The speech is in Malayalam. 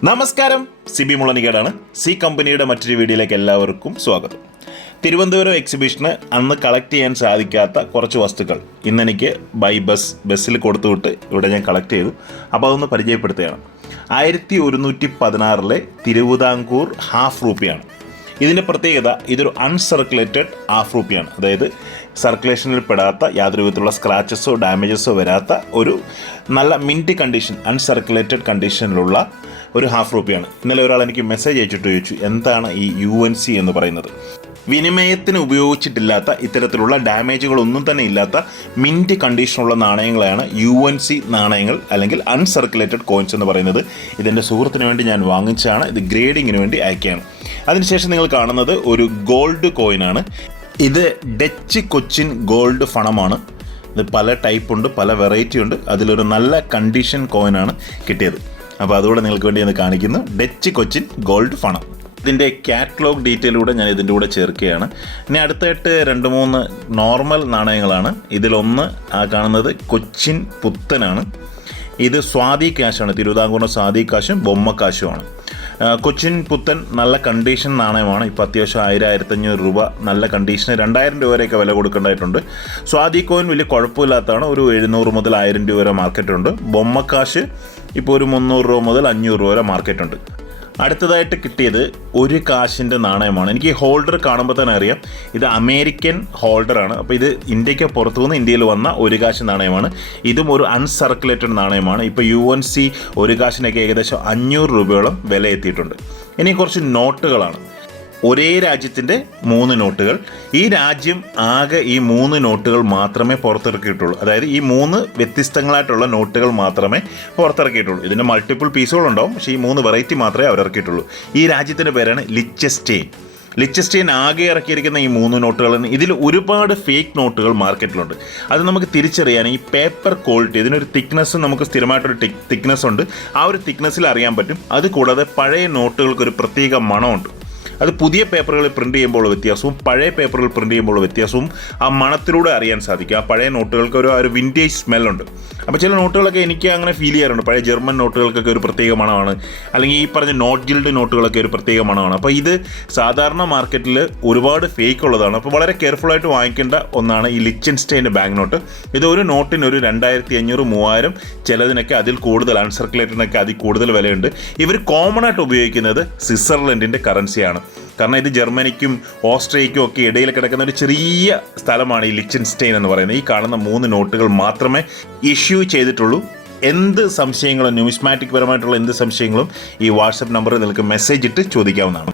നമസ്കാരം, സിബി മുളനിക്കേടാണ്. സി കമ്പനിയുടെ മറ്റൊരു വീഡിയോയിലേക്ക് എല്ലാവർക്കും സ്വാഗതം. തിരുവനന്തപുരം എക്സിബിഷന് അന്ന് കളക്ട് ചെയ്യാൻ സാധിക്കാത്ത കുറച്ച് വസ്തുക്കൾ ഇന്നെനിക്ക് ബസ്സിൽ കൊടുത്തുവിട്ട് ഇവിടെ ഞാൻ കളക്ട് ചെയ്തു. അപ്പോൾ അതൊന്ന് പരിചയപ്പെടുത്തുകയാണ്. 1116 തിരുവിതാംകൂർ ഹാഫ് റുപ്പിയാണ്. ഇതിൻ്റെ പ്രത്യേകത, ഇതൊരു അൺസർക്കുലേറ്റഡ് ഹാഫ് റുപ്പിയാണ്. അതായത് സർക്കുലേഷനിൽ പെടാത്ത, യാതൊരു വിധത്തിലുള്ള സ്ക്രാച്ചസോ ഡാമേജസോ വരാത്ത ഒരു നല്ല മിൻറ്റ് കണ്ടീഷൻ, അൺസർക്കുലേറ്റഡ് കണ്ടീഷനിലുള്ള ഒരു ഹാഫ് റുപ്പിയാണ്. ഇന്നലെ ഒരാൾ എനിക്ക് മെസ്സേജ് അയച്ചിട്ട് ചോദിച്ചു, എന്താണ് ഈ UNC എന്ന് പറയുന്നത്. വിനിമയത്തിന് ഉപയോഗിച്ചിട്ടില്ലാത്ത, ഇത്തരത്തിലുള്ള ഡാമേജുകളൊന്നും തന്നെ ഇല്ലാത്ത മിൻറ്റ് കണ്ടീഷനുള്ള നാണയങ്ങളാണ് UNC നാണയങ്ങൾ, അല്ലെങ്കിൽ അൺസർക്കുലേറ്റഡ് കോയിൻസ് എന്ന് പറയുന്നത്. ഇതെൻ്റെ സുഹൃത്തിന് വേണ്ടി ഞാൻ വാങ്ങിച്ചതാണ്. ഇത് ഗ്രേഡിങ്ങിന് വേണ്ടി അയക്കുകയാണ്. അതിനുശേഷം നിങ്ങൾ കാണുന്നത് ഒരു ഗോൾഡ് കോയിനാണ്. ഇത് ഡച്ച് കൊച്ചിൻ ഗോൾഡ് ഫണമാണ്. ഇത് പല ടൈപ്പുണ്ട്, പല വെറൈറ്റി ഉണ്ട്. അതിലൊരു നല്ല കണ്ടീഷൻ കോയിനാണ് കിട്ടിയത്. അപ്പോൾ അതുകൂടെ നിങ്ങൾക്ക് വേണ്ടി ഒന്ന് കാണിക്കുന്നു. ഡച്ച് കൊച്ചിൻ ഗോൾഡ് ഫണം. ഇതിൻ്റെ കാറ്റലോഗ് ഡീറ്റെയിലൂടെ ഞാൻ ഇതിൻ്റെ കൂടെ ചേർക്കുകയാണ്. ഇനി അടുത്തായിട്ട് 2-3 നോർമൽ നാണയങ്ങളാണ്. ഇതിലൊന്ന് കാണുന്നത് കൊച്ചിൻ പുത്തനാണ്. ഇത് സ്വാതി ക്യാഷാണ്. തിരുവിതാംകൂറിൻ്റെ സ്വാതി കാശും ബൊമ്മക്കാശുമാണ്. കൊച്ചിൻ പുത്തൻ നല്ല കണ്ടീഷൻ നാണയമാണ്. ഇപ്പോൾ അത്യാവശ്യം 1000-1500 രൂപ നല്ല കണ്ടീഷന് 2000 രൂപ വരെയൊക്കെ വില കൊടുക്കേണ്ടതായിട്ടുണ്ട്. സ്വാതി കോയിൻ വലിയ കുഴപ്പമില്ലാത്തതാണ്. ഒരു 700 മുതൽ 1000 രൂപ വരെ മാർക്കറ്റുണ്ട്. ബൊമ്മക്കാശ് ഇപ്പോൾ ഒരു 300 രൂപ മുതൽ 500 രൂപ വരെ മാർക്കറ്റുണ്ട്. അടുത്തതായിട്ട് കിട്ടിയത് ഒരു കാശിൻ്റെ നാണയമാണ്. എനിക്ക് ഈ ഹോൾഡർ കാണുമ്പോൾ തന്നെ അറിയാം, ഇത് അമേരിക്കൻ ഹോൾഡറാണ്. അപ്പോൾ ഇത് ഇന്ത്യക്ക് പുറത്തുനിന്ന് ഇന്ത്യയിൽ വന്ന ഒരു കാശ് നാണയമാണ്. ഇതും ഒരു അൺസർക്കുലേറ്റഡ് നാണയമാണ്. ഇപ്പോൾ UNC ഒരു കാശിനൊക്കെ ഏകദേശം 500 രൂപയോളം വില എത്തിയിട്ടുണ്ട്. ഇനി കുറച്ച് നോട്ടുകളാണ്. ഒരേ രാജ്യത്തിൻ്റെ 3 നോട്ടുകൾ. ഈ രാജ്യം ആകെ ഈ 3 നോട്ടുകൾ മാത്രമേ പുറത്തിറക്കിയിട്ടുള്ളൂ. അതായത് ഈ 3 വ്യത്യസ്തങ്ങളായിട്ടുള്ള നോട്ടുകൾ മാത്രമേ പുറത്തിറക്കിയിട്ടുള്ളൂ. ഇതിൻ്റെ മൾട്ടിപ്പിൾ പീസുകളുണ്ടാവും, പക്ഷേ ഈ 3 വെറൈറ്റി മാത്രമേ അവർ ഇറക്കിയിട്ടുള്ളൂ. ഈ രാജ്യത്തിൻ്റെ പേരാണ് ലിച്ചസ്റ്റെയിൻ. ലിച്ചസ്റ്റെയിൻ ആകെ ഇറക്കിയിരിക്കുന്ന ഈ 3 നോട്ടുകളാണ്. ഇതിൽ ഒരുപാട് ഫേക്ക് നോട്ടുകൾ മാർക്കറ്റിലുണ്ട്. അത് നമുക്ക് തിരിച്ചറിയാൻ ഈ പേപ്പർ ക്വാളിറ്റി, ഇതിനൊരു തിക്നെസ്, നമുക്ക് സ്ഥിരമായിട്ടൊരു തിക്നെസ് ഉണ്ട്. ആ ഒരു തിക്നെസ്സിൽ അറിയാൻ പറ്റും. അതുകൂടാതെ പഴയ നോട്ടുകൾക്കൊരു പ്രത്യേക മണമുണ്ട്. അത് പുതിയ പേപ്പറുകളിൽ പ്രിൻറ്റ് ചെയ്യുമ്പോൾ വ്യത്യാസവും പഴയ പേപ്പറുകൾ പ്രിൻറ്റ് ചെയ്യുമ്പോൾ വ്യത്യാസവും ആ മണത്തിലൂടെ അറിയാൻ സാധിക്കും. ആ പഴയ നോട്ടുകൾക്ക് ഒരു വിൻറ്റേജ് സ്മെല്ലുണ്ട്. അപ്പോൾ ചില നോട്ടുകളൊക്കെ എനിക്ക് അങ്ങനെ ഫീൽ ചെയ്യാറുണ്ട്. പഴയ ജർമ്മൻ നോട്ടുകൾക്കൊക്കെ ഒരു പ്രത്യേക മണമാണ്, അല്ലെങ്കിൽ ഈ പറഞ്ഞ നോട്ട് ഗിൽഡ് നോട്ടുകളൊക്കെ ഒരു പ്രത്യേക മണമാണ്. അപ്പോൾ ഇത് സാധാരണ മാർക്കറ്റിൽ ഒരുപാട് ഫേക്ക് ഉള്ളതാണ്. അപ്പോൾ വളരെ കെയർഫുള്ളായിട്ട് വാങ്ങിക്കേണ്ട ഒന്നാണ് ഈ ലിച്ചൻസ്റ്റൈൻ്റെ ബാങ്ക് നോട്ട്. ഇത് ഒരു നോട്ടിന് ഒരു 2500, 3000, ചിലതിനൊക്കെ അതിൽ കൂടുതൽ, അൺസർക്കുലേറ്റഡിനൊക്കെ അതിൽ കൂടുതൽ വിലയുണ്ട്. ഇവർ കോമൺ ആയിട്ട് ഉപയോഗിക്കുന്നത് സ്വിറ്റ്സർലൻഡിൻ്റെ കറൻസിയാണ്. കാരണം ഇത് ജർമ്മനിക്കും ഓസ്ട്രിയയ്ക്കും ഒക്കെ ഇടയിൽ കിടക്കുന്ന ഒരു ചെറിയ സ്ഥലമാണ് ഈ ലിച്ചൻസ്റ്റൈൻ എന്ന് പറയുന്നത്. ഈ കാണുന്ന 3 നോട്ടുകൾ മാത്രമേ ഇഷ്യൂ ചെയ്തിട്ടുള്ളൂ. എന്ത് സംശയങ്ങളും, ന്യൂമിസ്മാറ്റിക് പരമായിട്ടുള്ള എന്ത് സംശയങ്ങളും ഈ വാട്സപ്പ് നമ്പറിൽ നിങ്ങൾക്ക് മെസ്സേജ് ഇട്ട് ചോദിക്കാവുന്നതാണ്.